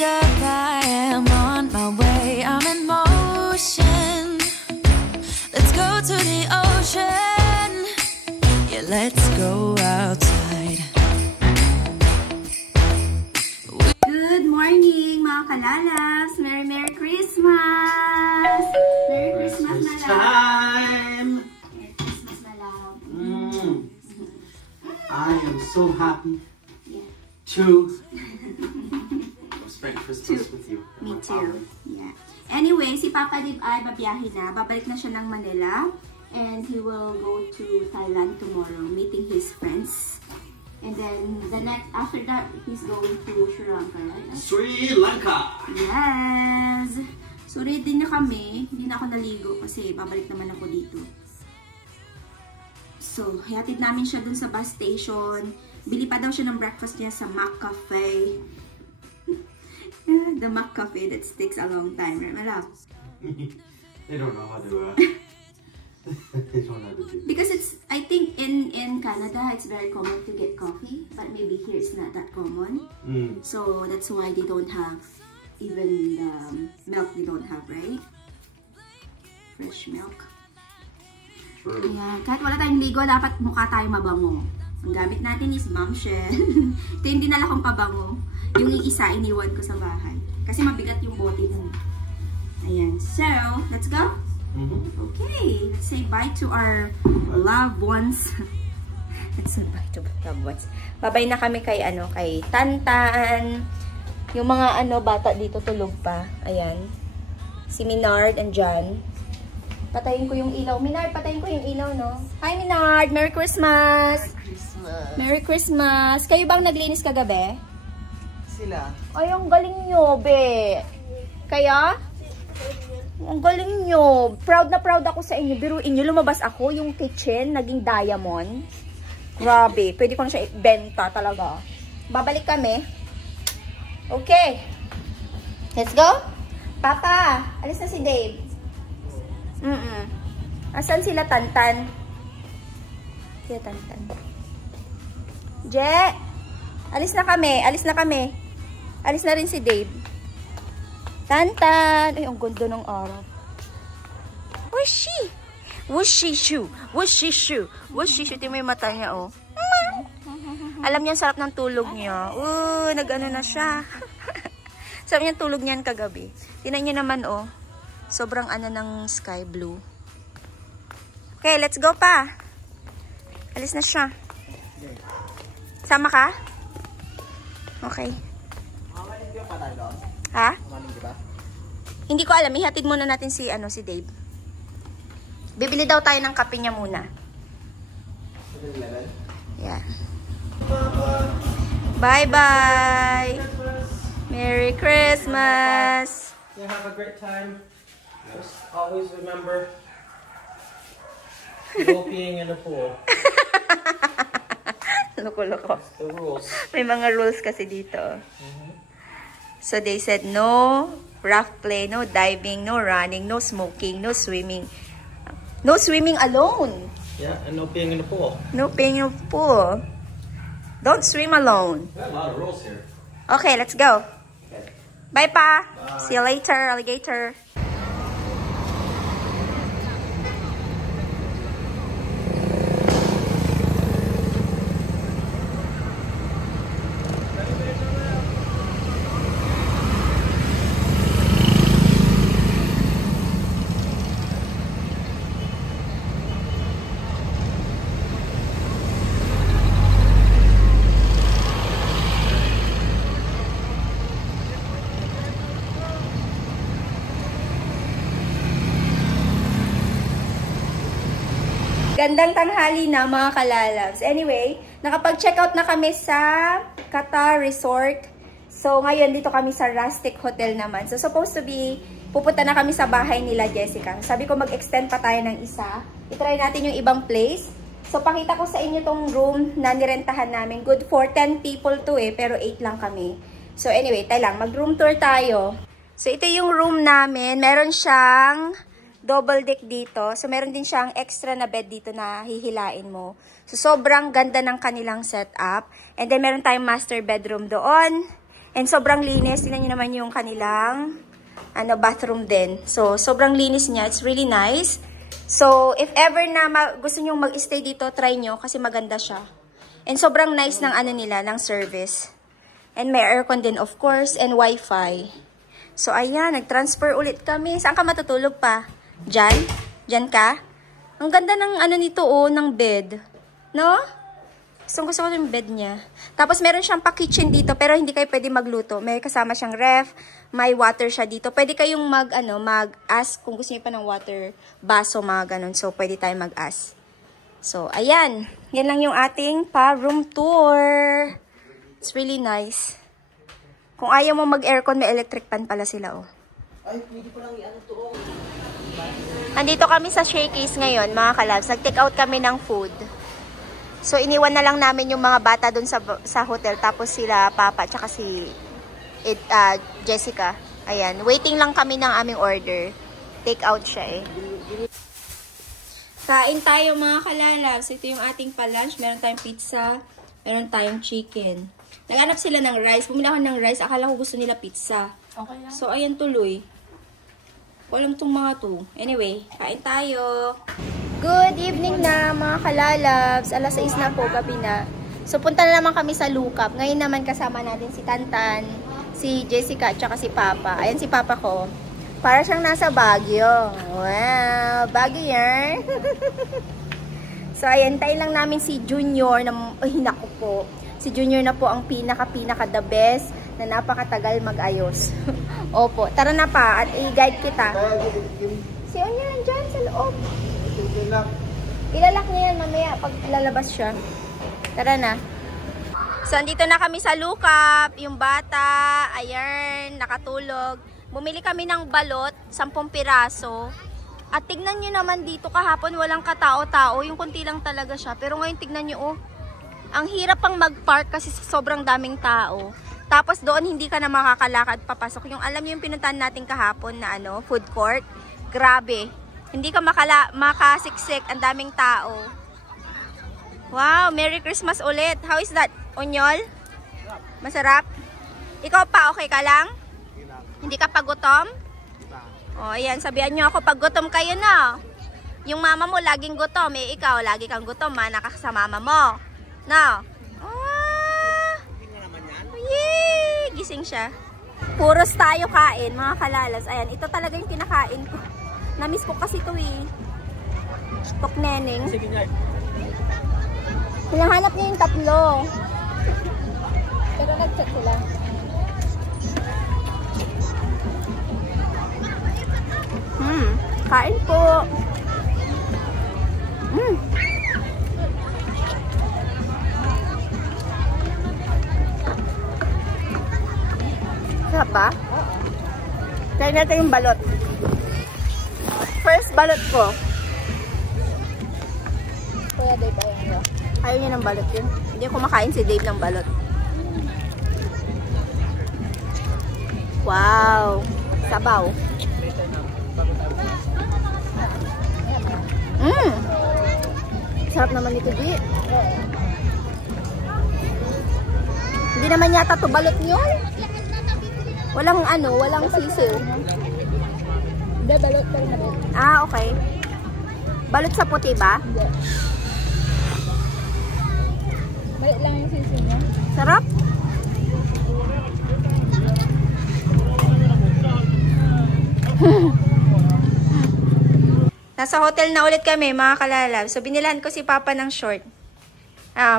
up, I am on my way. I'm in motion. Let's go to the ocean. Yeah, let's go outside. Good morning, mga kalalabs! Merry Christmas! Merry Christmas na lang! Time! Merry Christmas na lang! I am so happy to spend Christmas with you. Me too. Yeah. Anyway, si Papa Dib ay babiyahe na. Babalik na siya ng Manila. And he will go to Thailand tomorrow, meeting his friends. And then, after that, he's going to Sri Lanka, right? Sri Lanka! Yes! So, ready na kami. Hindi na ako naligo kasi babalik naman ako dito. So, hatid namin siya dun sa bus station. Bili pa daw siya ng breakfast niya sa Mac Cafe. The Mac Cafe that takes a long time, right, Mala? They don't know how to they don't know how to do. Because I think in Canada, it's very common to get coffee. But maybe here it's not that common. So, that's why they don't have even the milk they don't have, right? Fresh milk. True. Ayan. Kahit wala tayong ligo, dapat mukha tayong mabango. Ang gamit natin is Bombshell. Ito yung dinala kong pabango. Yung isa, iniwan ko sa bahay. Kasi mabigat yung bote mo. Ayan. So, let's go? Okay. Let's say bye to our loved ones. Let's say bye to our loved ones. Bye-bye na kami kay, kay Tantan. Yung mga, bata dito tulog pa. Ayan. Si Minard and John. Patayin ko yung ilaw. Minard, patayin ko yung ilaw, no? Hi, Minard! Merry Christmas! Merry Christmas! Merry Christmas! Kayo bang naglinis kagabi? Sila. Ay, ang galing nyo, be! Kaya? Ang galing nyo. Proud na proud ako sa inyo. Biruin nyo, lumabas ako. Yung kitchen, naging diamond. Grabe. Pwede ko na siya ibenta talaga. Babalik kami. Okay. Let's go? Papa, alis na si Dave. Asan sila Tantan? Sila Tantan. Je! Alis na kami. Alis na kami. Alis na rin si Dave. Tantan! Ay, ang ganda ng araw. Whooshie! Whooshie shoo! Whooshie shoo! Whooshie shoo! Tingnan mo yung mata niya, oh. Alam niya, sarap ng tulog niya. Nag-ano na siya. Sarap niya tulog niyan kagabi. Tingnan niyo naman, oh. Sobrang ng sky blue. Okay, let's go pa. Alis na siya. Sama ka? Okay. Ha? Hindi ko alam. Ihatid muna natin si Dave. Bibili daw tayo ng kape niya muna. Yeah. Bye-bye. Merry Christmas. Yeah, have a great time. Just always remember no peeing in the pool. Loko-loko. The rules. May mga rules kasi dito. So they said no rough play, no diving, no running, no smoking, no swimming. No swimming alone. Yeah, and no peeing in the pool. No peeing in the pool. Don't swim alone. We have a lot of rules here. Okay, let's go. Okay. Bye, Pa. Bye. See you later, alligator. Gandang tanghali na mga kalalabs. Anyway, nakapag-check out na kami sa Qatar Resort. So, ngayon dito kami sa Rustic Hotel naman. So, supposed to be, pupunta na kami sa bahay nila Jessica. Sabi ko mag-extend pa tayo ng isa. I-try natin yung ibang place. So, pakita ko sa inyo tong room na nirentahan namin. Good for 10 people to pero 8 lang kami. So, anyway, tayo lang. Mag-room tour tayo. So, ito yung room namin. Meron siyang double deck dito. So, meron din siyang extra na bed dito na hihilain mo. So, sobrang ganda ng kanilang setup. And then, meron tayong master bedroom doon. And sobrang linis. Tingnan nyo naman yung kanilang bathroom din. So, sobrang linis niya. It's really nice. So, if ever na gusto nyo mag-stay dito, try nyo kasi maganda siya. And sobrang nice ng nila, ng service. And may aircon din, of course, and wifi. So, ayan, nag-transfer ulit kami. Saan ka matutulog pa? Diyan? Diyan ka? Ang ganda ng nito, ng bed. No? Gusto ko yung bed niya. Tapos, meron siyang pa-kitchen dito, pero hindi kayo pwede magluto. May kasama siyang ref, may water siya dito. Pwede kayong mag-ask kung gusto niyo pa ng water, baso, mga ganun. So, pwede tayo mag-ask. So, ayan. Yan lang yung ating pa-room tour. It's really nice. Kung ayaw mo mag-aircon, may electric fan pala sila, oh. Ay, pwede pa lang i-ano to, oh. Andito kami sa Shakey's ngayon, mga kalabs. Nag-take out kami ng food. So, iniwan na lang namin yung mga bata dun sa hotel. Tapos sila, Papa, tsaka si Jessica. Ayan. Waiting lang kami ng aming order. Take out siya eh. Kain tayo mga kalalabs. Ito yung ating pa-lunch. Meron tayong pizza. Meron tayong chicken. Naghanap sila ng rice. Bumili ako ng rice. Akala ko gusto nila pizza. Okay lang. So, ayan tuloy. Walang tong mga to. Anyway, kain tayo. Good evening na mga kalalabs. Alas 6 na po, gabi na. So, punta na naman kami sa Lukap. Ngayon naman kasama natin si Tantan, si Jessica, at si Papa. Ayan si Papa ko. Para siyang nasa Baguio. Wow, Baguio yan. So, ayan, tayo lang namin si Junior na, naku po. Si Junior na po ang pinaka the best na napakatagal mag-ayos. Opo, tara na pa at i-guide kita. Si Onya nandyan sa loob. Ilalak niya yan mamaya pag lalabas siya. Tara na. So, andito na kami sa Lukap. Yung bata, ayan, nakatulog. Bumili kami ng balot, 10 piraso. At tignan nyo naman dito, kahapon walang katao-tao. Yung kunti lang talaga siya. Pero ngayon tignan nyo, oh. Ang hirap pang mag-park kasi sobrang daming tao. Tapos doon hindi ka na makakalakad papasok. Yung alam nyo yung pinuntahan natin kahapon na food court. Grabe. Hindi ka makasiksik. Ang daming tao. Wow, Merry Christmas ulit. How is that, Onyol? Masarap? Ikaw pa, okay ka lang? Hindi ka pagutom? O, ayan, sabihan nyo ako, pag gutom kayo na. Yung mama mo laging gutom, ikaw, lagi kang gutom, nakasa mama mo. No? Yay! Gising siya. Puros tayo kain, mga kalalas. Ayan, ito talaga yung kinakain ko. Namiss ko kasi ito eh. Tok neneng. Hinahanap niya yung tatlo. Pero nag-chat sila. Kain po. Sarap ba? Kain natin yung balot. First balot ko. Kuya Dave, ayaw niya. Ayaw niya ng balot yun. Hindi kumakain si Dave ng balot. Wow! Sabaw. Sarap naman ito, Di. Hindi naman yata ito balot yun. Walang walang sisiw. Hindi, balot pa rin. Ah, okay. Balot sa puti ba? Hindi. Balit lang yung sisi niya. Sarap? Nasa hotel na ulit kami, mga kalalab. So, binilan ko si Papa ng short.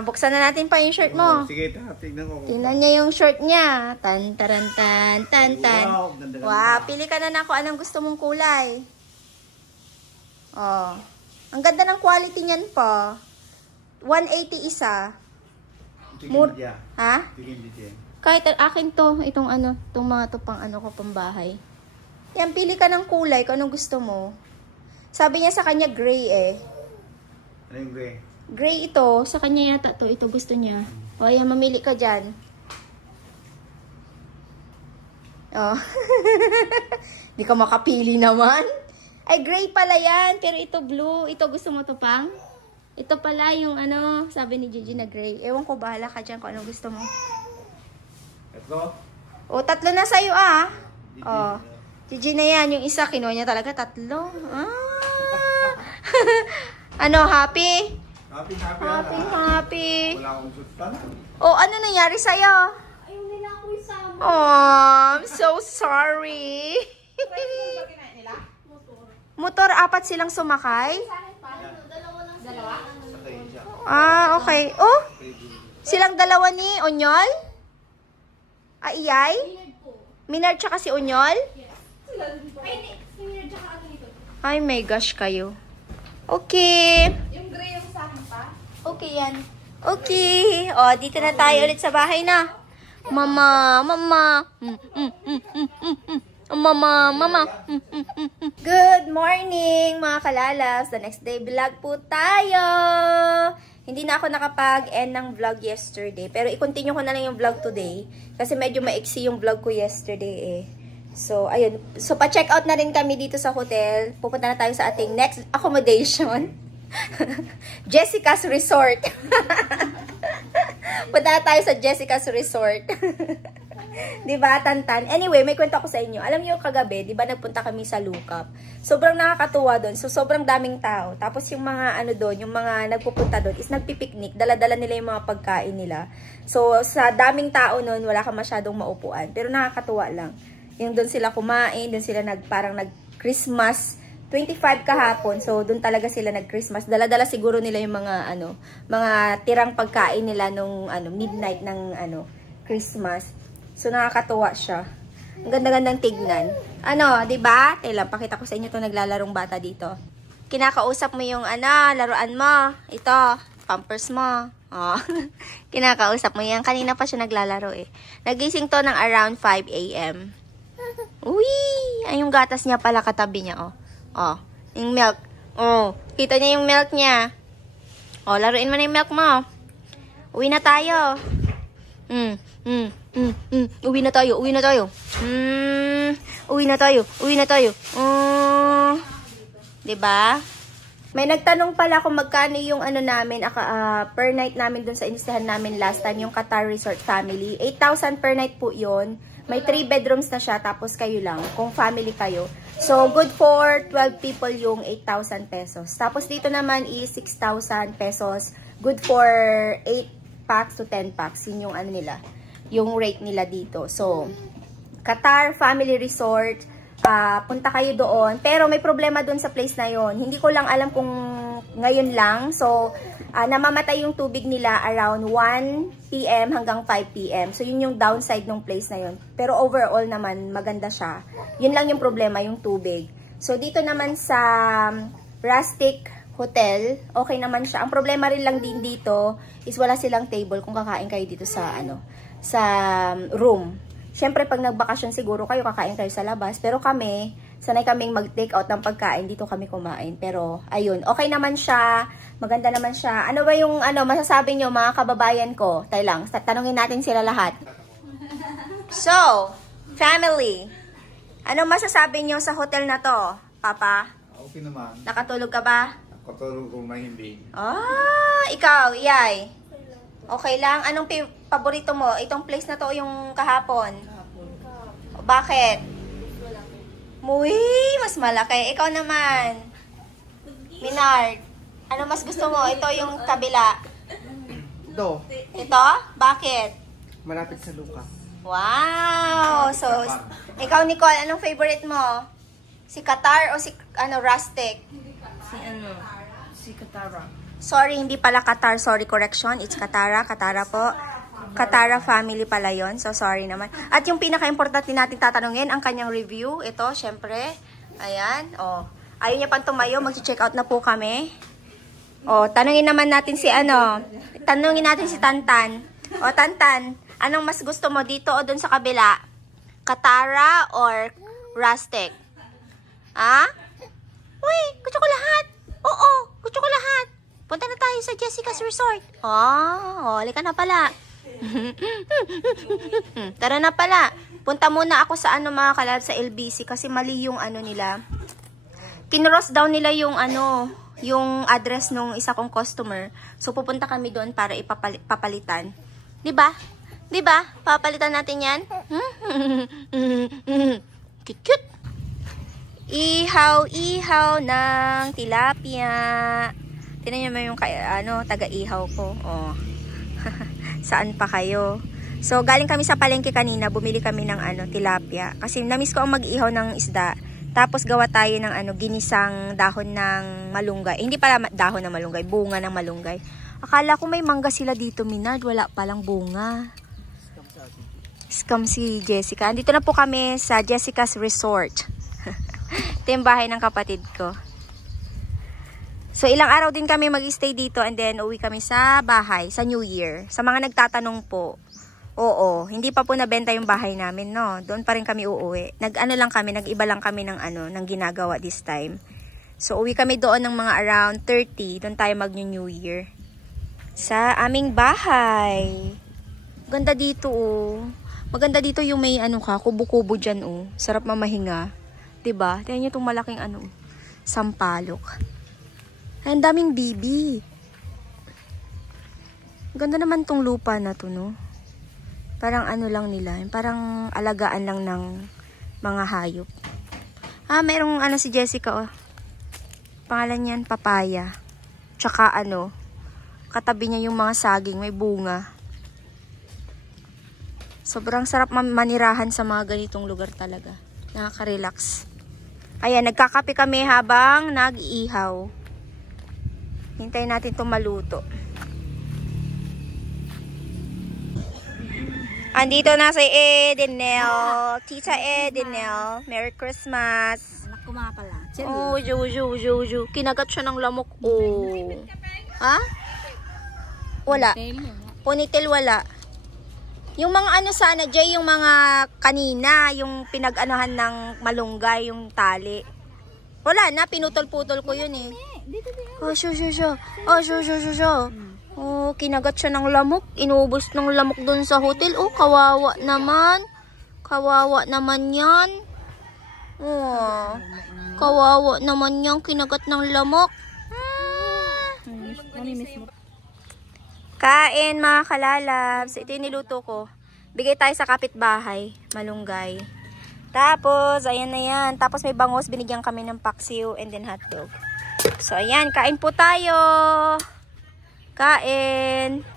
Buksan na natin pa yung shirt mo. Sige, tignan ko. Tingnan niya yung short niya. Tan, taran, tan, tan, tan. Wow, ganda. Wow, pili ka na kung anong gusto mong kulay. Oh. Ang ganda ng quality niyan po. 180 isa. Ha? Kahit akin to, itong itong mga to pang ko pang bahay. Yan, pili ka ng kulay kung anong gusto mo. Sabi niya sa kanya gray eh. Ano yung gray? Gray ito. Sa kanya yata to. Ito gusto niya. O, ayan, mamili ka dyan. Oh. Di ka makapili naman. Ay, gray pala yan. Pero ito blue. Ito gusto mo to pang? Ito pala yung sabi ni Gigi na gray. Ewan ko, bahala ka dyan kung anong gusto mo. Ito? O, 3 na sa'yo ah. O, GG na yan. Yung isa, kinuha niya talaga 3. Ah. Ano, happy? Happy. Happy. Wala akong sultan. O, ano nangyari sa'yo? Ayaw nila ako isama. Oh, I'm so sorry. Motor, 4 silang sumakay? Dalawa? Ah, okay. Oh, silang dalawa ni Onyol? Iyay? Minard tsaka si Onyol? Ay, my gosh kayo. Okay. Yung gray yung sa akin pa? Okay yan. Okay. O, dito na tayo ulit sa bahay na. Mama. Mama. Good morning, mga kalalabs. The next day vlog po tayo. Hindi na ako nakapag-end ng vlog yesterday. Pero i-continue ko na lang yung vlog today. Kasi medyo maiksi yung vlog ko yesterday eh. So, ayun. So, pa-check out na rin kami dito sa hotel. Pupunta na tayo sa ating next accommodation. Jessica's Resort. Punta na tayo sa Jessica's Resort. Diba, Tantan? Anyway, may kwento ako sa inyo. Alam niyo kagabi, diba nagpunta kami sa Lukap? Sobrang nakakatuwa doon. So, sobrang daming tao. Tapos yung mga ano doon, yung mga nagpupunta doon is nagpipiknik. Dala-dala nila yung mga pagkain nila. So, sa daming tao noon, wala ka masyadong maupuan. Pero nakakatuwa lang. Yung doon sila kumain, doon sila parang nag-Christmas 25 kahapon. So, doon talaga sila nag-Christmas. Dala-dala siguro nila yung mga mga tirang pagkain nila nung midnight ng Christmas. So, nakakatuwa siya. Ang ganda-gandang tignan. 'Di ba? Tela, pakita ko sa inyo 'tong naglalarong bata dito. Kinakausap mo yung laruan mo. Ito, Pampers mo. Oh. Kinakausap mo yan. Kanina pa siya naglalaro eh. Nagising to ng around 5 AM. Uy! Ay, yung gatas niya pala katabi niya, oh. Oh, yung milk. Oh, kita niya yung milk niya. Oh, laruin mo na yung milk mo. Uwi na tayo. Uwi na tayo. Uwi na tayo. Diba? May nagtanong pala kung magkano yung namin, per night namin dun sa inistahan namin last time, yung Qatar Resort Family. 8,000 per night po yun. May 3 bedrooms na siya, tapos kayo lang, kung family kayo. So, good for 12 people yung 8,000 pesos. Tapos dito naman is 6,000 pesos. Good for 8 packs to 10 packs. Yun yung nila, yung rate nila dito. So, Qatar Family Resort, punta kayo doon. Pero may problema doon sa place na yon. Hindi ko lang alam kung ngayon lang. So, namamatay yung tubig nila around 1 PM hanggang 5 PM. So, yun yung downside ng place na yun. Pero overall naman, maganda siya. Yun lang yung problema, yung tubig. So, dito naman sa Rustic Hotel, okay naman siya. Ang problema rin lang din dito is wala silang table kung kakain kayo dito sa, sa room. Siyempre, pag nagbakasyon siguro kayo, kakain kayo sa labas. Pero kami, sanay kaming mag-take out ng pagkain. Dito kami kumain. Pero, ayun. Okay naman siya. Maganda naman siya. Ano ba yung, masasabi nyo, mga kababayan ko? Tayo lang. Tanungin natin sila lahat. So, family. Anong masasabi nyo sa hotel na to, Papa? Okay naman. Nakatulog ka ba? Nakatulog kung na hindi. Ikaw, Iyay. Okay lang. Anong paborito mo? Itong place na to yung kahapon? Bakit? Uy, mas malaki. Ikaw naman. Minard. Ano mas gusto mo? Ito yung kabila. Ito? Bakit? Malapit sa luka. Wow! So, ikaw, Nicole, anong favorite mo? Si Qatar o si Rustic? Si Katara. Sorry, hindi pala Qatar. Sorry, correction. It's Katara. Katara po. Katara family pala yon. So, sorry naman. At yung pinaka-importante natin tatanungin, ang kanyang review. Ito, syempre. Ayan. Oh. Ayaw niya pang tumayo. Mag-check out na po kami. Oh, tanungin naman natin si Tanungin natin si Tantan. Oh, Tantan. Anong mas gusto mo dito o dun sa kabila? Katara or Rustic? Uy, gusto ko lahat. Oo, gusto ko lahat. Punta na tayo sa Jessica's Resort. Halika na pala. Tara na pala. Punta muna ako sa mga kalab sa LBC kasi mali yung nila. Kinross down nila yung yung address nung isa kong customer. So pupunta kami doon para papalitan. 'Di ba? Di ba? Papalitan natin yan. Cute-cute. Ihaw ng tilapia. Tingnan niyo mo yung taga-ihaw ko. Oh. Saan pa kayo? So, galing kami sa palengke kanina, bumili kami ng tilapia. Kasi namiss ko ang mag-ihaw ng isda. Tapos gawa tayo ng ginisang dahon ng malunggay. Hindi pala dahon ng malunggay, bunga ng malunggay. Akala ko may mangga sila dito, Minard. Wala palang bunga. Scam si Jessica. Andito na po kami sa Jessica's Resort. Ito yung bahay ng kapatid ko. So, ilang araw din kami mag-stay dito and then uwi kami sa bahay, sa New Year. Sa mga nagtatanong po, oo, hindi pa po nabenta yung bahay namin, no? Doon pa rin kami uuwi. Nag-iba lang kami ng ginagawa this time. So, uwi kami doon ng mga around 30. Doon tayo mag-New Year. Sa aming bahay. Ganda dito, oh. Maganda dito yung may kubo-kubo dyan, oh. Sarap mamahinga. Diba? Tingnan nyo itong malaking sampalok. Ay, ang daming bibi. Ganda naman tong lupa na to, no? Parang lang nila. Parang alagaan lang ng mga hayop. Merong si Jessica, oh. Pangalan niyan, papaya. Tsaka katabi niya yung mga saging, may bunga. Sobrang sarap manirahan sa mga ganitong lugar talaga. Nakaka-relax. Ayan, nagkakape kami habang nag-iihaw. Hintayin natin itong maluto. Andito na si Edenel. Tita Edenel. Merry Christmas. Anak ko mga pala. Oh, Juju. Kinagat siya ng lamok. Oh. Ha? Wala. Ponytail wala. Yung mga sana, Jay, yung mga kanina, yung pinag-anuhan ng malunggay, yung tali. Wala na, pinutol-putol ko yun eh. Oh, sho. Oh, kinagat siya ng lamok. Inubos ng lamok dun sa hotel. Oh, kawawa naman. Kawawa naman yan. Oh, kawawa naman yan. Kinagat ng lamok. Kain mga kalalabs. Ito yung niluto ko. Bigay tayo sa kapitbahay. Malunggay. Tapos, ayan na yan. Tapos may bangos. Binigyan kami ng paksiw and then hotdog. So, ayan. Kain po tayo. Kain.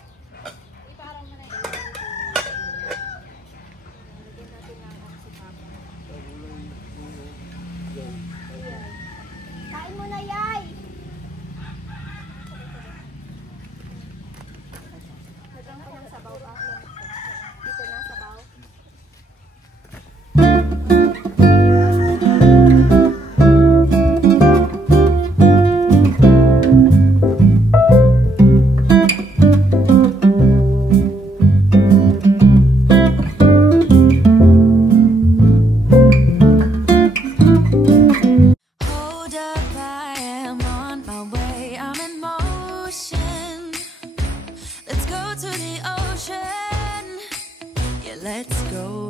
Kain mo na, Yay! Dito na, sabaw. Hold up, I am on my way. I'm in motion. Let's go to the ocean. Yeah, let's go